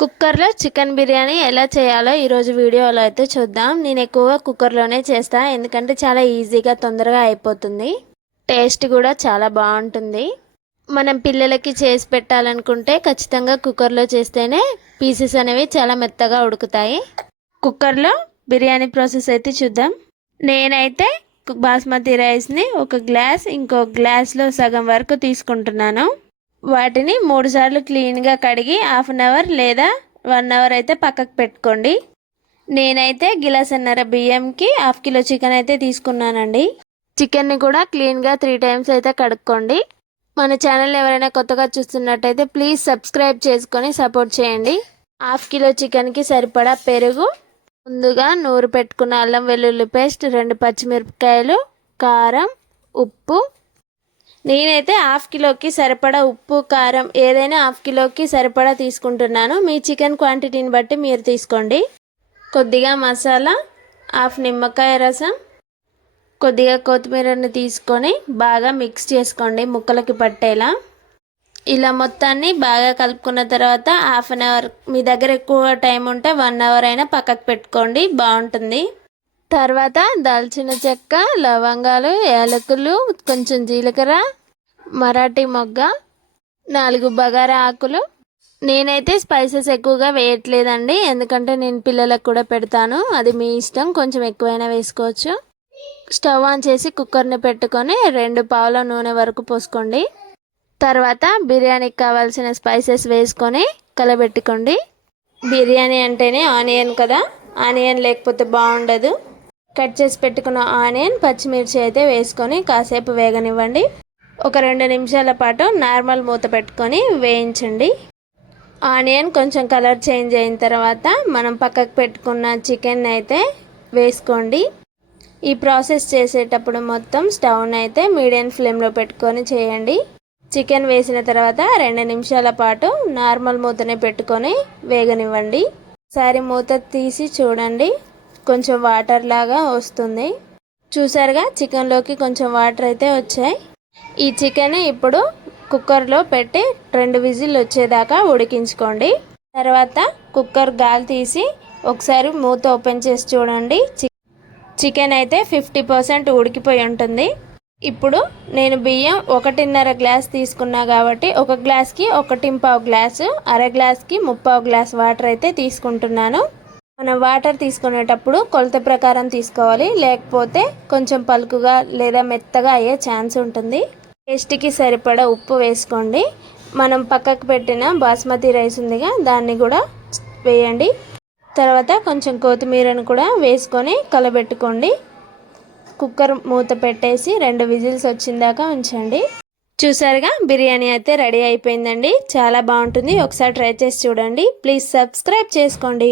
కుక్కర్లో చికెన్ బిర్యానీ ఎలా చేయాలో ఈరోజు వీడియోలో అయితే చూద్దాం. నేను ఎక్కువగా కుక్కర్లోనే చేస్తాను, ఎందుకంటే చాలా ఈజీగా తొందరగా అయిపోతుంది. టేస్ట్ కూడా చాలా బాగుంటుంది. మనం పిల్లలకి చేసి పెట్టాలనుకుంటే ఖచ్చితంగా కుక్కర్లో చేస్తేనే పీసెస్ అనేవి చాలా మెత్తగా ఉడుకుతాయి. కుక్కర్లో బిర్యానీ ప్రాసెస్ అయితే చూద్దాం. నేనైతే బాస్మతి రైస్ని ఒక గ్లాస్ ఇంకో గ్లాస్లో సగం వరకు తీసుకుంటున్నాను. వాటిని 3 సార్లు క్లీన్గా కడిగి హాఫ్ అన్ అవర్ లేదా 1 అవర్ అయితే పక్కకు పెట్టుకోండి. నేనైతే గిలాసన్నర బియ్యంకి హాఫ్ కిలో చికెన్ అయితే తీసుకున్నానండి. చికెన్ని కూడా క్లీన్గా 3 టైమ్స్ అయితే కడుక్కోండి. మన ఛానల్ ఎవరైనా కొత్తగా చూస్తున్నట్టయితే ప్లీజ్ సబ్స్క్రైబ్ చేసుకొని సపోర్ట్ చేయండి. హాఫ్ కిలో చికెన్కి సరిపడా పెరుగు, ముందుగా నూరు పెట్టుకున్న అల్లం వెల్లుల్లి పేస్ట్, 2 పచ్చిమిరపకాయలు, కారం, ఉప్పు. నేనైతే హాఫ్ కిలోకి సరిపడా ఉప్పు కారం ఏదైనా హాఫ్ కిలోకి సరిపడా తీసుకుంటున్నాను. మీ చికెన్ క్వాంటిటీని బట్టి మీరు తీసుకోండి. కొద్దిగా మసాలా, హాఫ్ నిమ్మకాయ రసం, కొద్దిగా కొత్తిమీరని తీసుకొని బాగా మిక్స్ చేసుకోండి ముక్కలకి పట్టేలా. ఇలా మొత్తాన్ని బాగా కలుపుకున్న తర్వాత హాఫ్ అన్ అవర్, మీ దగ్గర ఎక్కువ టైం ఉంటే 1 అవర్ అయినా పక్కకు పెట్టుకోండి, బాగుంటుంది. తర్వాత దాల్చిన చెక్క, లవంగాలు, యాలకులు, కొంచెం జీలకర్ర, మరాఠీ మొగ్గ, 4 బగారా ఆకులు. నేనైతే స్పైసెస్ ఎక్కువగా వేయట్లేదండి, ఎందుకంటే నేను పిల్లలకు కూడా పెడతాను. అది మీ ఇష్టం, కొంచెం ఎక్కువైనా వేసుకోవచ్చు. స్టవ్ ఆన్ చేసి కుక్కర్ని పెట్టుకొని 2 పావుల నూనె వరకు పోసుకోండి. తర్వాత బిర్యానీకి కావాల్సిన స్పైసెస్ వేసుకొని కలబెట్టుకోండి. బిర్యానీ అంటేనే ఆనియన్ కదా, ఆనియన్ లేకపోతే బాగుండదు. కట్ చేసి పెట్టుకున్న ఆనియన్, పచ్చిమిర్చి అయితే వేసుకొని కాసేపు వేగనివ్వండి. ఒక 2 నిమిషాల పాటు నార్మల్ మూత పెట్టుకొని వేయించండి. ఆనియన్ కొంచెం కలర్ చేంజ్ అయిన తర్వాత మనం పక్కకు పెట్టుకున్న చికెన్ అయితే వేసుకోండి. ఈ ప్రాసెస్ చేసేటప్పుడు మొత్తం స్టవ్ని అయితే మీడియం ఫ్లేమ్లో పెట్టుకొని చేయండి. చికెన్ వేసిన తర్వాత 2 నిమిషాల పాటు నార్మల్ మూతనే పెట్టుకొని వేగనివ్వండి. ఒకసారి మూత తీసి చూడండి, కొంచెం వాటర్ లాగా వస్తుంది. చూసారుగా, చికెన్లోకి కొంచెం వాటర్ అయితే వచ్చాయి. ఈ చికెన్ ఇప్పుడు కుక్కర్లో పెట్టి 2 విజిల్ వచ్చేదాకా ఉడికించుకోండి. తర్వాత కుక్కర్ గాలి తీసి ఒకసారి మూత ఓపెన్ చేసి చూడండి. చికెన్ అయితే 50% ఉడికిపోయి ఉంటుంది. ఇప్పుడు నేను బియ్యం 1.5 గ్లాస్ తీసుకున్నా కాబట్టి ఒక గ్లాస్కి 1.25 గ్లాసు, అర గ్లాస్కి 3/4 గ్లాస్ వాటర్ అయితే తీసుకుంటున్నాను. మనం వాటర్ తీసుకునేటప్పుడు కొలత ప్రకారం తీసుకోవాలి, లేకపోతే కొంచెం పలుకుగా లేదా మెత్తగా అయ్యే ఛాన్స్ ఉంటుంది. టేస్ట్కి సరిపడా ఉప్పు వేసుకోండి. మనం పక్కకు పెట్టిన బాస్మతి రైస్ ఉందిగా, దాన్ని కూడా వేయండి. తర్వాత కొంచెం కొత్తిమీరను కూడా వేసుకొని కలబెట్టుకోండి. కుక్కర్ మూత పెట్టేసి 2 విజిల్స్ వచ్చిందాకా ఉంచండి. చూసారుగా, బిర్యానీ అయితే రెడీ అయిపోయిందండి. చాలా బాగుంటుంది, ఒకసారి ట్రై చేసి చూడండి. ప్లీజ్ సబ్స్క్రైబ్ చేసుకోండి.